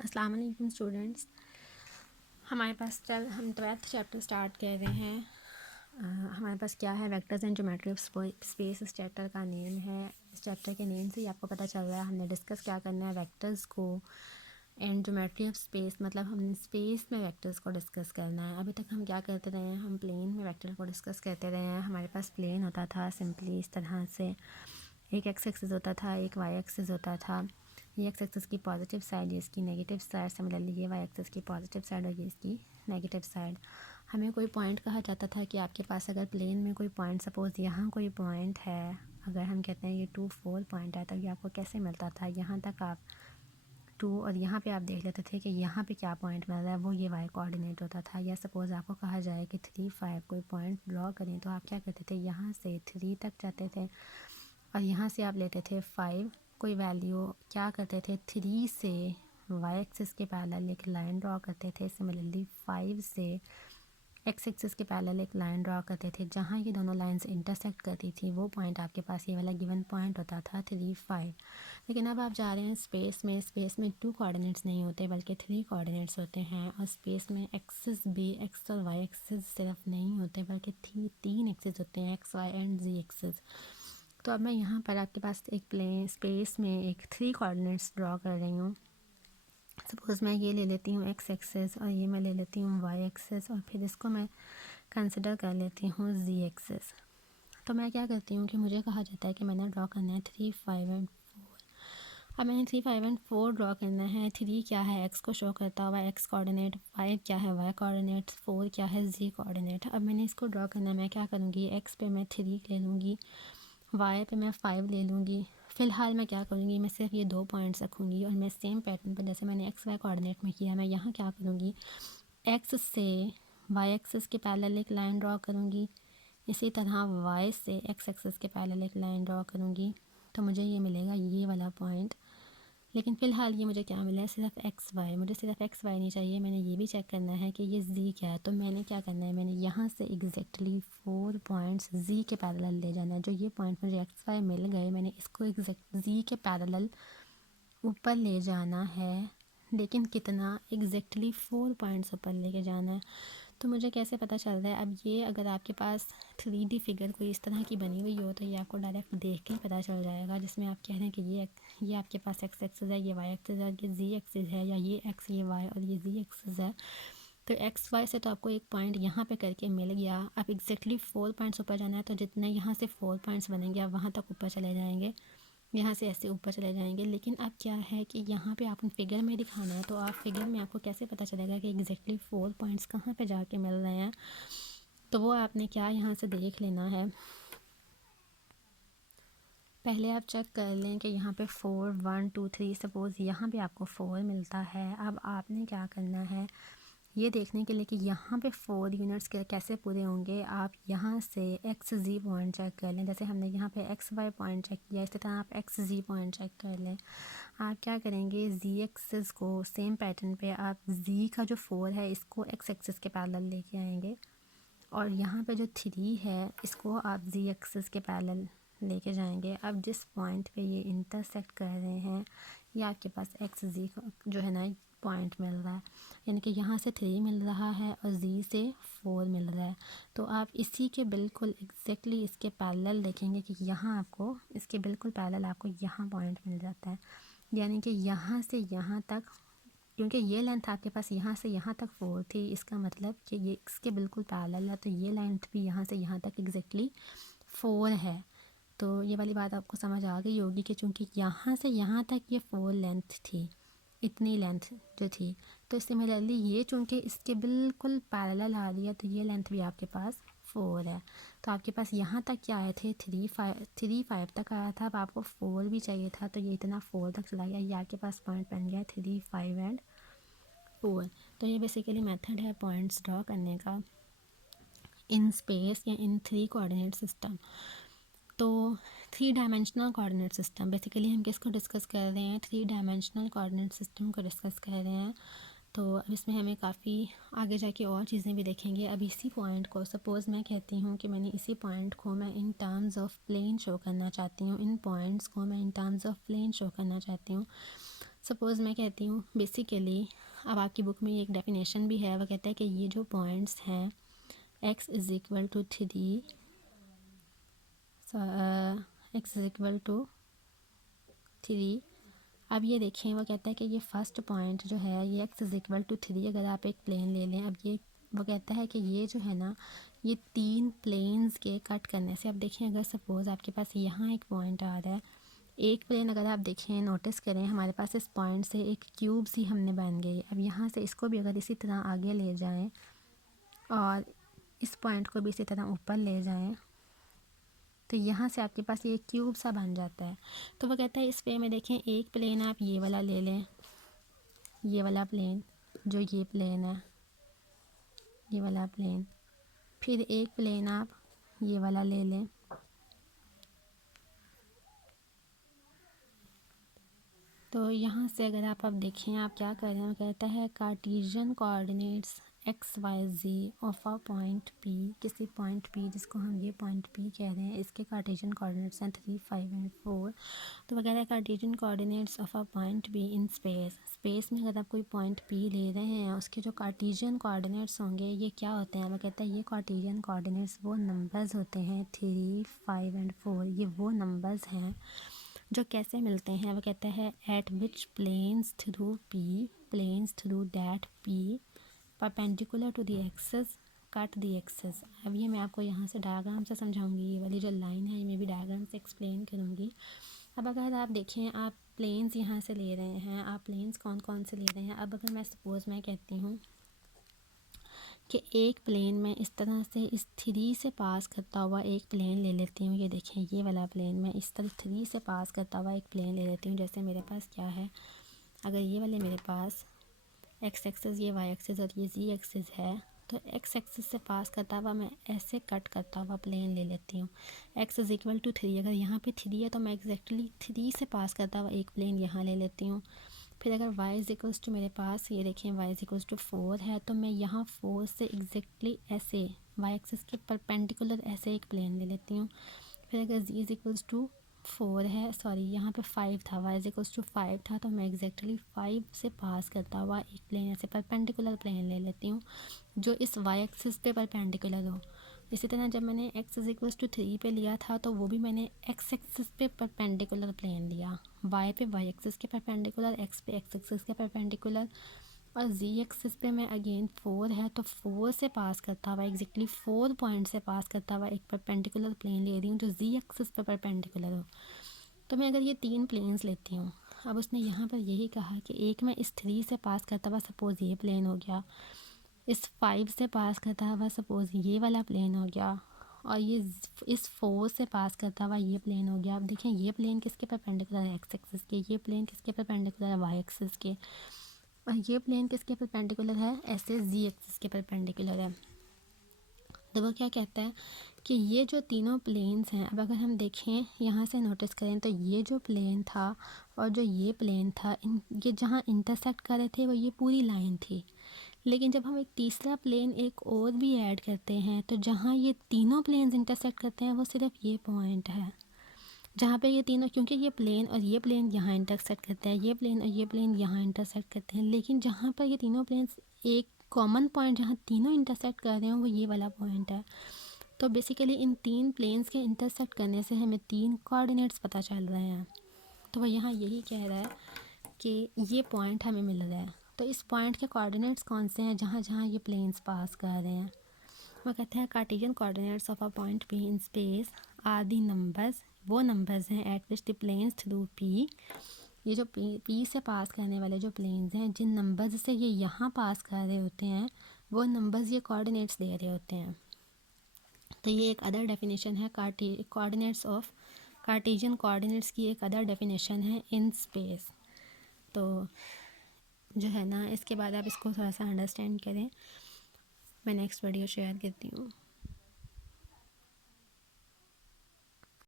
अस्सलाम वालेकुम स्टूडेंट्स। हमारे पास हम 12th चैप्टर स्टार्ट कर रहे हैं। हमारे पास क्या है, vectors and geometry of space इस चैप्टर का नेम है। इस चैप्टर के नेम से ही आपको पता चल रहा है हमने डिस्कस क्या करना है, वेक्टर्स को एंड ज्योमेट्री ऑफ स्पेस, मतलब हम स्पेस में वेक्टर्स को डिस्कस करना है। अभी तक हम क्या करते रहे हैं, हम प्लेन में वेक्टर को डिस्कस करते रहे हैं। हमारे पास प्लेन होता था सिंपली इस तरह से, एक एक्स एक्सिस होता था, एक वाई एक्सिस होता था। ये एक्स एक्सिस की पॉजिटिव साइड, ये इसकी नेगेटिव साइड। सिमिलरली ये वाई एक्सिस की पॉजिटिव साइड और ये इसकी नेगेटिव साइड। हमें कोई पॉइंट कहा जाता था कि आपके पास अगर प्लेन में कोई पॉइंट, सपोज़ यहाँ कोई पॉइंट है, अगर हम कहते हैं ये 2 4 पॉइंट है, तो ये आपको कैसे मिलता था, यहाँ तक आप 2 और यहाँ पे आप देख लेते थे कि यहाँ पे क्या पॉइंट मिल रहा है, वो ये वाई कोऑर्डिनेट होता था। या सपोज़ आपको कहा जाए कि 3 5 कोई पॉइंट ड्रॉ करें, तो आप क्या करते थे, यहाँ से 3 तक जाते थे और यहाँ से आप लेते थे 5 कोई वैल्यू, क्या करते थे 3 से वाई एक्सिस के पैरेलल एक लाइन ड्रॉ करते थे। सिमिलरली 5 से एक्स एक्सिस के पैरेलल एक लाइन ड्रॉ करते थे। जहाँ ये दोनों लाइंस इंटरसेक्ट करती थी वो पॉइंट आपके पास ये वाला गिवन पॉइंट होता था 3 5। लेकिन अब आप जा रहे हैं स्पेस में। स्पेस में 2 कोऑर्डिनेट्स नहीं होते बल्कि 3 कोऑर्डिनेट्स होते हैं। और स्पेस में एक्सिस भी, एक्स और वाई एक्सिस सिर्फ नहीं होते बल्कि 3 एक्सिस होते हैं, x y and z axis. तो अब मैं यहाँ पर आपके पास एक प्लेन स्पेस में एक 3 कोऑर्डिनेट्स ड्रॉ कर रही हूँ। सपोज़ मैं ये ले लेती हूँ एक्स एक्सिस और ये मैं ले लेती हूँ वाई एक्सिस और फिर इसको मैं कंसिडर कर लेती हूँ जी एक्सिस। तो मैं क्या करती हूँ कि मुझे कहा जाता है कि मैंने ड्रॉ करना है 3 5 एंड 4। अब मैंने 3 5 एंड 4 ड्रॉ करना है। 3 क्या है, एक्स को शो करता हुआ एक्स कोऑर्डिनेट, 5 क्या है वाई कोऑर्डिनेट, 4 क्या है जी कोऑर्डिनेट। अब मैंने इसको ड्रॉ करना है, मैं क्या करूँगी, एक्स पे मैं 3 ले लूँगी, वाई पे मैं 5 ले लूँगी। फ़िलहाल मैं क्या करूँगी, मैं सिर्फ ये 2 पॉइंट्स रखूँगी और मैं सेम पैटर्न पर जैसे मैंने एक्स वाई कोऑर्डिनेट में किया, मैं यहाँ क्या करूँगी, एक्स से वाई एक्सिस के पैरेलल एक लाइन ड्रॉ करूँगी। इसी तरह वाई से एक्स एक्सिस के पैरेलल एक लाइन ड्रॉ करूँगी, तो मुझे ये मिलेगा ये वाला पॉइंट। लेकिन फ़िलहाल ये मुझे क्या मिला है, सिर्फ एक्स वाई। मुझे सिर्फ एक्स वाई नहीं चाहिए, मैंने ये भी चेक करना है कि ये जी क्या है। तो मैंने क्या करना है, मैंने यहाँ से एग्जैक्टली 4 पॉइंट्स जी के पैरेलल ले जाना है। जो ये पॉइंट मुझे एक्स वाई मिल गए, मैंने इसको एग्जैक्ट जी के पैरेलल ऊपर ले जाना है। लेकिन कितना, एग्जैक्टली 4 पॉइंट्स ऊपर लेके जाना है। तो मुझे कैसे पता चल रहा है, अब ये अगर आपके पास 3D फिगर कोई इस तरह की बनी हुई हो तो ये आपको डायरेक्ट देख के ही पता चल जाएगा, जिसमें आप कह रहे हैं कि ये आपके पास एक्स एक्सिस है, ये वाई एक्सिस है, ये जी एक्सिस है, या ये एक्स ये वाई और ये जी एक्सिस है। तो एक्स वाई से तो आपको एक पॉइंट यहाँ पे करके मिल गया। अब एग्जैक्टली 4 पॉइंट्स ऊपर जाना है, तो जितने यहाँ से 4 पॉइंट्स बनेंगे आप वहाँ तक ऊपर चले जाएंगे, यहाँ से ऐसे ऊपर चले जाएंगे। लेकिन अब क्या है कि यहाँ पे आपको फिगर में दिखाना है, तो आप फिगर में आपको कैसे पता चलेगा कि एग्जैक्टली 4 पॉइंट्स कहाँ पे जाके मिल रहे हैं। तो वो आपने क्या यहाँ से देख लेना है, पहले आप चेक कर लें कि यहाँ पे 4 1 2 3, सपोज़ यहाँ पे आपको 4 मिलता है। अब आपने क्या करना है, ये देखने के लिए कि यहाँ पे 4 यूनिट्स कैसे पूरे होंगे, आप यहाँ से एक्स जी पॉइंट चेक कर लें। जैसे हमने यहाँ पे एक्स वाई पॉइंट चेक किया, इसी तरह आप एक्स जी पॉइंट चेक कर लें। आप क्या करेंगे, जी एक्सिस को सेम पैटर्न पे आप जी का जो 4 है इसको एक्स एक्सिस के पैरेलल लेके आएंगे और यहाँ पे जो 3 है इसको आप जी एक्सिस के पैरेलल लेके जाएंगे। अब जिस पॉइंट पे ये इंटरसेक्ट कर रहे हैं, ये आपके पास एक्स जी जो है ना पॉइंट मिल रहा है, यानी कि यहाँ से 3 मिल रहा है और जी से 4 मिल रहा है। तो आप इसी के बिल्कुल एग्जैक्टली इसके पैरेलल देखेंगे कि यहाँ आपको इसके बिल्कुल पैरेलल आपको यहाँ पॉइंट मिल जाता है। यानी कि यहाँ से यहाँ तक, क्योंकि ये लेंथ आपके पास यहाँ से यहाँ तक 4 थी, इसका मतलब कि ये इसके बिल्कुल पैरेलल है, तो ये लेंथ भी यहाँ से यहाँ तक एग्जैक्टली 4 है। तो ये वाली बात आपको समझ आ गई होगी कि चूँकि यहाँ से यहाँ तक ये 4 लेंथ थी, इतनी लेंथ जो थी, तो सिमिलरली ये चूँकि इसके बिल्कुल पैरेलल आ रही है, तो ये लेंथ भी आपके पास 4 है। तो आपके पास यहाँ तक क्या आए थे, 3 5 तक आया था। अब आपको 4 भी चाहिए था, तो ये इतना 4 तक चला गया। ये आपके पास पॉइंट बन गया 3 5 एंड 4। तो ये बेसिकली मेथड है पॉइंट्स ड्रॉ करने का इन स्पेस या इन 3 कोऑर्डिनेट सिस्टम। तो 3 डायमेंशनल कोऑर्डिनेट सिस्टम, बेसिकली हम किसको डिस्कस कर रहे हैं, 3 डायमेंशनल कोऑर्डिनेट सिस्टम को डिस्कस कर रहे हैं। तो अब इसमें हमें काफ़ी आगे जाके और चीज़ें भी देखेंगे। अब इसी पॉइंट को, सपोज़ मैं कहती हूँ कि मैंने इसी पॉइंट को मैं in terms of plane show करना चाहती हूँ, इन पॉइंट्स को मैं in terms of plane show करना चाहती हूँ। सपोज़ मैं कहती हूँ बेसिकली, अब आपकी बुक में एक डेफिनेशन भी है, वो कहता है कि ये जो पॉइंट्स हैं x is equal to 3, x is equal to 3। अब ये देखें, वो कहता है कि ये फ़र्स्ट पॉइंट जो है ये x इज़ इक्वल टू 3, अगर आप एक प्लेन ले लें। अब ये वो कहता है कि ये जो है ना, ये 3 प्लेन्स के कट करने से, अब देखें अगर सपोज़ आपके पास यहाँ एक पॉइंट आ रहा है, एक प्लेन अगर आप देखें, नोटिस करें, हमारे पास इस पॉइंट से एक क्यूब सी हमने बन गई। अब यहाँ से इसको भी अगर इसी तरह आगे ले जाएं और इस पॉइंट को भी इसी तरह ऊपर ले जाएं, तो यहाँ से आपके पास ये क्यूब सा बन जाता है। तो वो कहता है इस वे में देखें, एक प्लेन आप ये वाला ले लें, ये वाला प्लेन, जो ये प्लेन है, ये वाला प्लेन, फिर एक प्लेन आप ये वाला ले लें, तो यहाँ से अगर आप अब देखें आप क्या कर रहे हैं, कहता है Cartesian coordinates x y z of a point P, किसी पॉइंट पी जिसको हम ये पॉइंट पी कह रहे हैं, इसके कार्टेशियन कोऑर्डिनेट्स हैं 3, 5 एंड 4। तो वह कह रहा है Cartesian coordinates of a point P in space, space में अगर आप कोई पॉइंट पी ले रहे हैं, उसके जो कार्टेशियन कोऑर्डिनेट्स होंगे ये क्या होते हैं। वह कहता है ये कार्टेशियन कोऑर्डिनेट्स वो नंबर्स होते हैं 3, 5 एंड 4, ये वो नंबर्स हैं जो कैसे मिलते हैं। वो कहता है at which planes through that P perpendicular to the axis cut the axis. अब ये मैं आपको यहाँ से डायग्राम से समझाऊंगी, ये वाली जो लाइन है ये मैं भी डायग्राम से एक्सप्लेन करूँगी। अब अगर आप देखें, आप प्लेन्स यहाँ से ले रहे हैं, आप प्लेन्स कौन कौन से ले रहे हैं। अब अगर मैं सपोज़ मैं कहती हूँ कि एक प्लेन में इस तरह से इस 3 से पास करता हुआ एक प्लेन ले लेती हूँ, ये देखें ये वाला प्लेन मैं इस तरह 3 से पास करता हुआ एक प्लेन ले लेती हूँ। जैसे मेरे पास क्या है, अगर ये वाले मेरे पास एक्स एक्सिस, ये वाई एक्सिस और ये जी एक्सिस है, तो एक्स एक्सिस से पास करता हुआ मैं ऐसे कट करता हुआ प्लेन ले लेती हूँ। एक्स इज़ इक्वल टू 3, अगर यहाँ पे 3 है तो मैं एग्जैक्टली 3 से पास करता हुआ एक प्लेन यहाँ ले लेती हूँ। फिर अगर y इज़ इक्वल्स टू मेरे पास ये देखें y इज़ इक्वल्स टू 4 है, तो मैं यहाँ 4 से एग्जैक्टली ऐसे y एक्सिस के परपेंडिकुलर ऐसे एक प्लेन ले लेती हूँ। फिर अगर z इज़ इक्वल्स टू 4 है, सॉरी यहाँ पे 5 था, y इज़ इक्वल्स टू 5 था, तो मैं एग्जैक्टली 5 से पास करता हुआ एक प्लेन ऐसे परपेंडिकुलर प्लेन ले लेती हूँ जो इस y एक्सिस पे परपेंडिकुलर हो। इसी तरह जब मैंने x इज़ इक्वल्स टू 3 पे लिया था, तो वो भी मैंने x एक्सिस पे परपेंडिकुलर प्लेन लिया, y पे y एक्सिस के परपेंडिकुलर, x पे x एक्सिस के परपेंडिकुलर, और z एक्सिस पे मैं अगेन 4 है तो 4 से पास करता हुआ एग्जैक्टली 4 पॉइंट से पास करता हुआ एक परपेंडिकुलर प्लेन ले रही हूँ जो z एक्सिस पे परपेंडिकुलर हो। तो मैं अगर ये 3 प्लेन्स लेती हूँ, अब उसने यहाँ पर यही कहा कि एक मैं इस 3 से पास करता हुआ सपोज़ ये प्लेन हो गया, इस 5 से पास करता हुआ सपोज़ ये वाला प्लेन हो गया, और ये इस 4 से पास करता हुआ ये प्लेन हो गया। अब देखें ये प्लेन किसके परपेंडिकुलर है, एक्स एक्सिस के, ये प्लेन किसके परपेंडिकुलर है, वाई एक्सिस के, और ये प्लेन किसके परपेंडिकुलर है, ऐसे जी एक्सिस के परपेंडिकुलर है। तो वो क्या कहता है कि ये जो तीनों प्लेन्स हैं, अब अगर हम देखें यहाँ से नोटिस करें तो ये जो प्लेन था और जो ये प्लेन था, ये जहाँ इंटरसेक्ट कर रहे थे वो ये पूरी लाइन थी। लेकिन जब हम एक तीसरा प्लेन एक और भी ऐड करते हैं, तो जहाँ ये तीनों प्लेन्स इंटरसेक्ट करते हैं वो सिर्फ ये पॉइंट है जहाँ पे ये तीनों, क्योंकि ये प्लेन और ये प्लेन यहाँ इंटरसेक्ट करते हैं, ये प्लेन और ये प्लेन यहाँ इंटरसेक्ट करते हैं, लेकिन जहाँ पर ये तीनों प्लेन्स एक कॉमन पॉइंट जहाँ तीनों इंटरसेक्ट कर रहे हैं वो ये वाला पॉइंट है। तो बेसिकली इन 3 प्लेन्स के इंटरसेक्ट करने से हमें 3 कोऑर्डिनेट्स पता चल रहे हैं। तो वह यहाँ यही कह रहा है कि ये पॉइंट हमें मिल रहा है। तो इस पॉइंट के कोऑर्डिनेट्स कौन से हैं जहाँ जहाँ ये प्लेन्स पास कर रहे हैं। वह कहते हैं Cartesian coordinates of a point P in space are the numbers, वो नंबर्स हैं at which the planes through P, ये जो पी से पास करने वाले जो प्लेन्स हैं, जिन नंबर्स से ये यहाँ पास कर रहे होते हैं वो नंबर्स ये कोऑर्डिनेट्स दे रहे होते हैं। तो ये एक अदर डेफिनेशन है कोऑर्डिनेट्स ऑफ कार्टेशियन कोऑर्डिनेट्स की एक अदर डेफिनेशन है इन स्पेस। तो जो है ना, इसके बाद आप इसको थोड़ा सा अंडरस्टैंड करें। मैं नेक्स्ट वीडियो शेयर करती हूँ।